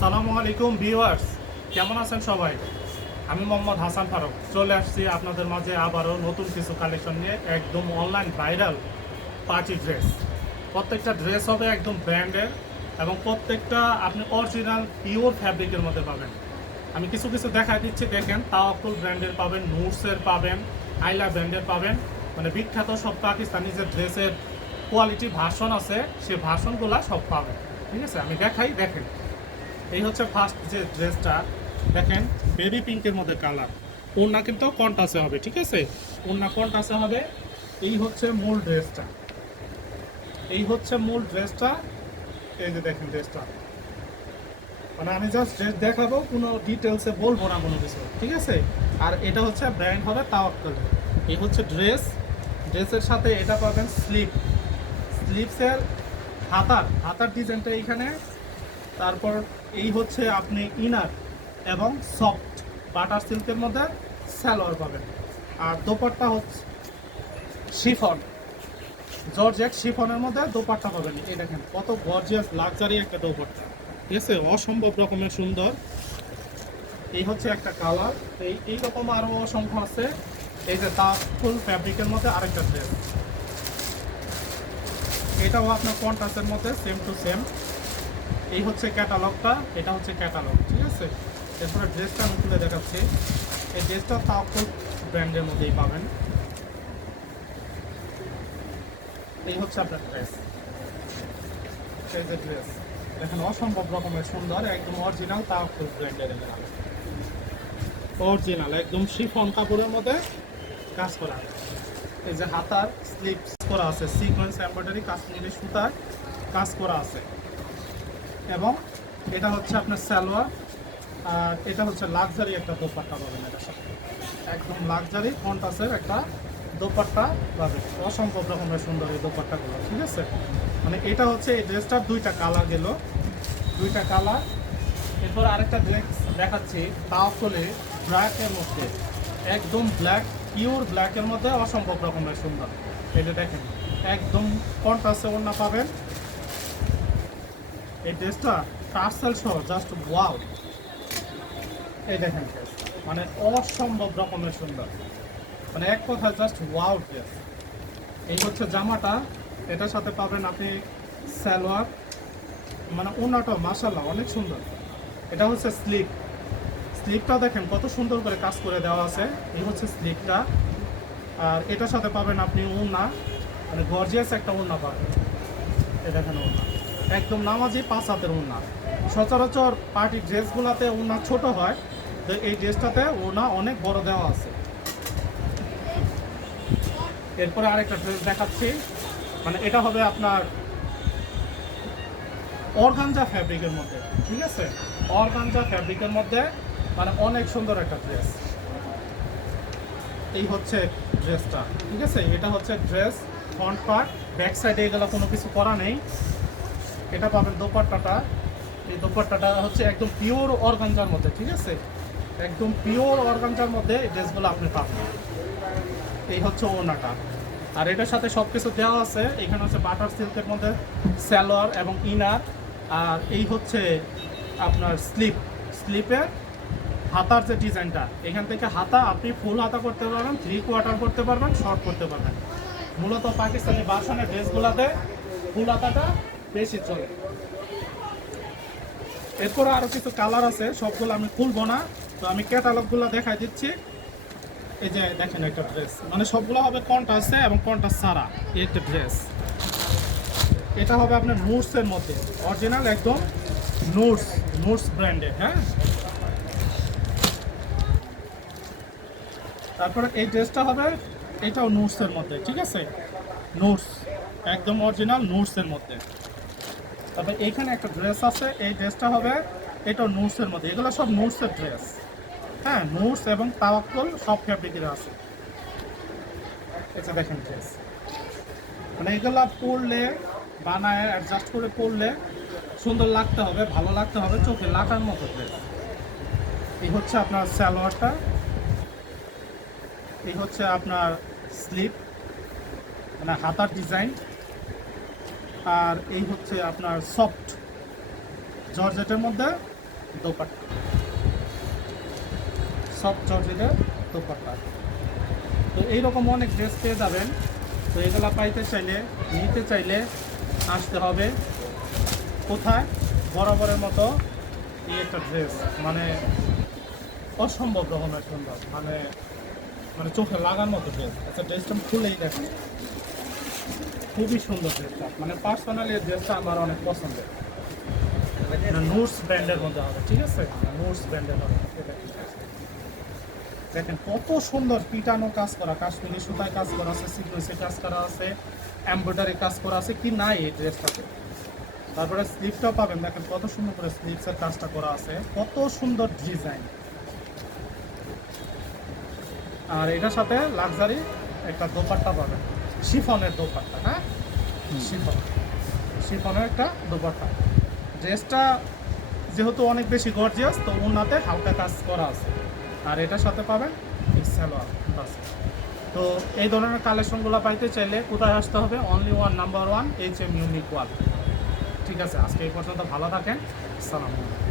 আসসালামু আলাইকুম ভিউয়ার্স, কেমন আছেন সবাই? আমি মোহাম্মদ হাসান ফারুক চলে আসছি আপনাদের মাঝে আবারও নতুন কিছু কালেকশন নিয়ে। একদম অনলাইন ভাইরাল পার্টি ড্রেস। প্রত্যেকটা ড্রেস হবে একদম ব্র্যান্ডের এবং প্রত্যেকটা আপনি অরিজিনাল পিওর ফ্যাব্রিকের মধ্যে পাবেন। আমি কিছু কিছু দেখাই দিচ্ছি, দেখেন। তাওয়াক্কুল ব্র্যান্ডের পাবেন, নুটসের পাবেন, আইলা ব্র্যান্ডের পাবেন। মানে বিখ্যাত সব পাকিস্তানি যে ড্রেসের কোয়ালিটি ভার্সন আছে, সেই ভার্সনগুলো সব পাবেন। ঠিক আছে, আমি দেখাই, দেখেন। এই হচ্ছে ফার্স্ট যে ড্রেসটা, দেখেন বেবি পিঙ্কের মধ্যে কালার। ওড়না কিন্তু কন্ট্রাস্টে হবে, ঠিক আছে, ওড়না কন্ট্রাস্টে হবে। এই হচ্ছে মূল ড্রেসটা, এই হচ্ছে মূল ড্রেসটা। এই যে দেখেন ড্রেসটা, মানে আমি জাস্ট ড্রেস দেখাবো, কোনো ডিটেলসে বলবো না কোনো কিছু, ঠিক আছে। আর এটা হচ্ছে ব্র্যান্ড হবে তাওয়াক্কুল। এই হচ্ছে ড্রেস, ড্রেসের সাথে এটা পাবেন স্লিপ, স্লিপসের হাতার ডিজাইনটা এইখানে। তারপর এই হচ্ছে আপনি ইনার এবং সফট বাটার সিল্কের মধ্যে সালোয়ার পাবেন। আর দোপাট্টা হচ্ছে শিফন, জর্জেট শিফনের মধ্যে দোপাট্টা পাবেন। এই দেখেন কত গর্জিয়াস লাক্সারি একটা দোপাট্টা, ঠিক আছে, অসম্ভব রকমের সুন্দর। এই হচ্ছে একটা কালার, এইরকম আরও অসংখ্য আছে। এই যে তাওয়াক্কুল ফ্যাব্রিকের মধ্যে আরেকটা ড্রেস, এটাও আপনার কন্ট্রাস্টের মধ্যে সেম টু সেম। এই হচ্ছে ক্যাটালগটা, এটা হচ্ছে ক্যাটালগ, ঠিক আছে। এরপরে ড্রেসটা আমি তুলে দেখাচ্ছি। এই ড্রেসটা তাওয়াক্কুল ব্র্যান্ডের মধ্যেই পাবেন। এই হচ্ছে আপনার ড্রেস, এই যে ড্রেস দেখেন অসম্ভব রকমের সুন্দর, একদম অরিজিনাল তাওয়াক্কুল ব্র্যান্ডের, অরিজিনাল একদম শিফন কাপড়ের মধ্যে কাজ করা। এই যে হাতার স্লিপস করা আছে, সিকোয়েন্স এমব্রয়ডারি কাশ্মীরি সুতার কাজ করা আছে। এবং এটা হচ্ছে আপনার সালোয়ার, আর এটা হচ্ছে লাক্সারি একটা দোপাট্টা পাবেন। এটার সাথে একদম লাক্সারি কন্ট্রাস্টের একটা দোপাট্টা পাবেন। অসম্ভব রকমের সুন্দর এই দোপাট্টাগুলো, ঠিক আছে। মানে এটা হচ্ছে এই ড্রেসটার দুইটা কালার গেল, দুইটা কালার। এরপর আরেকটা ড্রেস দেখাচ্ছি তাওয়াক্কুলে ব্ল্যাকের মধ্যে, একদম ব্ল্যাক, পিওর ব্ল্যাকের মধ্যে অসম্ভব রকমের সুন্দর। এটা দেখেন একদম কন্ট্রাস্টে ওড়না পাবেন। এই ড্রেসটা টার্সেল সহ জাস্ট ওয়াও। এই দেখেন ড্রেস মানে অসম্ভব রকমের সুন্দর, মানে এক কথা জাস্ট ওয়াও ড্রেস। এই হচ্ছে জামাটা, এটার সাথে পাবেন আপনি সালোয়ার, মানে ওড়নাটা মাশাআল্লাহ অনেক সুন্দর। এটা হচ্ছে স্লিপ, স্লিপটা দেখেন কত সুন্দর করে কাজ করে দেওয়া আছে। এই হচ্ছে স্লিপটা। আর এটার সাথে পাবেন আপনি ওড়না, মানে গর্জিয়াস একটা ওড়না পাবেন। এই দেখেন ওড়না একদম নামাজি 5 হাতের ওড়না। সচরাচর পার্টি ড্রেসগুলোতে ওড়না ছোট হয়, তো এই ড্রেসটাতে ওড়না অনেক বড় দেওয়া আছে। এরপরে আরেকটা ড্রেস দেখাচ্ছি, মানে এটা হবে আপনার অর্গানজা ফ্যাব্রিকের মধ্যে, ঠিক আছে, অর্গানজা ফ্যাব্রিকের মধ্যে, মানে অনেক সুন্দর একটা ড্রেস। এই হচ্ছে ড্রেসটা, ঠিক আছে। এটা হচ্ছে ড্রেস ফ্রন্ট পার্ট, ব্যাক সাইডে এগুলো কোনো কিছু করা নেই। এটা পাবেন দোপাট্টাটা, এই দোপাট্টাটা হচ্ছে একদম পিওর অর্গানজার মধ্যে, ঠিক আছে, একদম পিওর অর্গানজার মধ্যে এই ড্রেসগুলো আপনি পাবেন। এই হচ্ছে ওড়নাটা, আর এটার সাথে সব কিছু দেওয়া আছে। এখানে হচ্ছে বাটার সিল্কের মধ্যে সালোয়ার এবং ইনার। আর এই হচ্ছে আপনার স্লিপের হাতার যে ডিজাইনটা, এখান থেকে হাতা আপনি ফুল হাতা করতে পারবেন, 3/4 করতে পারবেন, শর্ট করতে পারবেন। মূলত পাকিস্তানি ভার্সনের ড্রেসগুলোতে ফুল হাতাটা বেশি চলে। এরপরে আরও কিছু কালার আছে, সবগুলো আমি খুলবো না, তো আমি ক্যাটালগুলো দেখাই দিচ্ছি। এই যে দেখেন একটা ড্রেস, মানে সবগুলো হবে কন্ট্রাস্টে এবং কন্ট্রাস্ট ছাড়া। এই একটা ড্রেস, এটা হবে আপনার নুটসের মধ্যে, অরিজিনাল একদম নুটস ব্র্যান্ডের, হ্যাঁ। তারপরে এই ড্রেসটা হবে, এটাও নুটসের মধ্যে, ঠিক আছে, নুটস একদম অরিজিনাল নুটসের মধ্যে। তারপরে এইখানে একটা ড্রেস আছে, এই ড্রেসটা হবে এটাও নুটসের মধ্যে। এগুলো সব নুটসের ড্রেস, হ্যাঁ, নুটস এবং তাওয়াক্কুল সব ফ্যাব্রিকের আছে। এটা দেখেন ড্রেস, মানে এগুলো পরলে, বানায় অ্যাডজাস্ট করে পরলে সুন্দর লাগতে হবে, ভালো লাগতে হবে, চোখে লাগার মতো ড্রেস। এই হচ্ছে আপনার সালোয়ারটা, এই হচ্ছে আপনার স্লিপ, মানে হাতার ডিজাইন। আর এই হচ্ছে আপনার সফট জর্জেটের মধ্যে দোপাট্টা, সফট জর্জেটের দোপাট্টা। তো এইরকম অনেক ড্রেস পেয়ে যাবেন। তো এগুলা পাইতে চাইলে, নিতে চাইলে আসতে হবে কোথায়? বরাবরের মতো এই একটা ড্রেস, মানে অসম্ভব রকমের সুন্দর, মানে মানে চোখে লাগার মতো ড্রেস। আচ্ছা, ড্রেসটা খুলেই দেখেন, খুবই সুন্দর ড্রেসটা, মানে পার্সোনালি এই ড্রেসটা আমার অনেক পছন্দের। নুটস ব্র্যান্ডের মধ্যে হবে, ঠিক আছে, নুটস ব্র্যান্ডের হবে। দেখেন কত সুন্দর পিটানো কাজ করা, কাশ্মীরি সুতায় কাজ করা আছে, সিকোয়েন্সে কাজ করা আছে, এমব্রয়ডারি কাজ করা আছে, কি নাই এই ড্রেসটাতে। তারপরে স্লিভটাও পাবেন, দেখেন কত সুন্দর করে স্লিভসের কাজটা করা আছে, কত সুন্দর ডিজাইন। আর এটার সাথে লাক্সারি একটা দোপাট্টা পাবেন, শিফনের দোপাট্টা, হ্যাঁ শিফনের একটা দোপাট্টা। ড্রেসটা যেহেতু অনেক বেশি গর্জিয়াস, তো ওনাতে হালকা কাজ করা আছে। আর এটার সাথে পাবেন সালোয়ার বাস। তো এই ধরনের কালেকশনগুলো পাইতে চাইলে কোথায় আসতে হবে? Only one, number 1 HM unique wall. ঠিক আছে, আজকে এই পর্যন্ত ভালো থাকেন। আসসালামু আলাইকুম।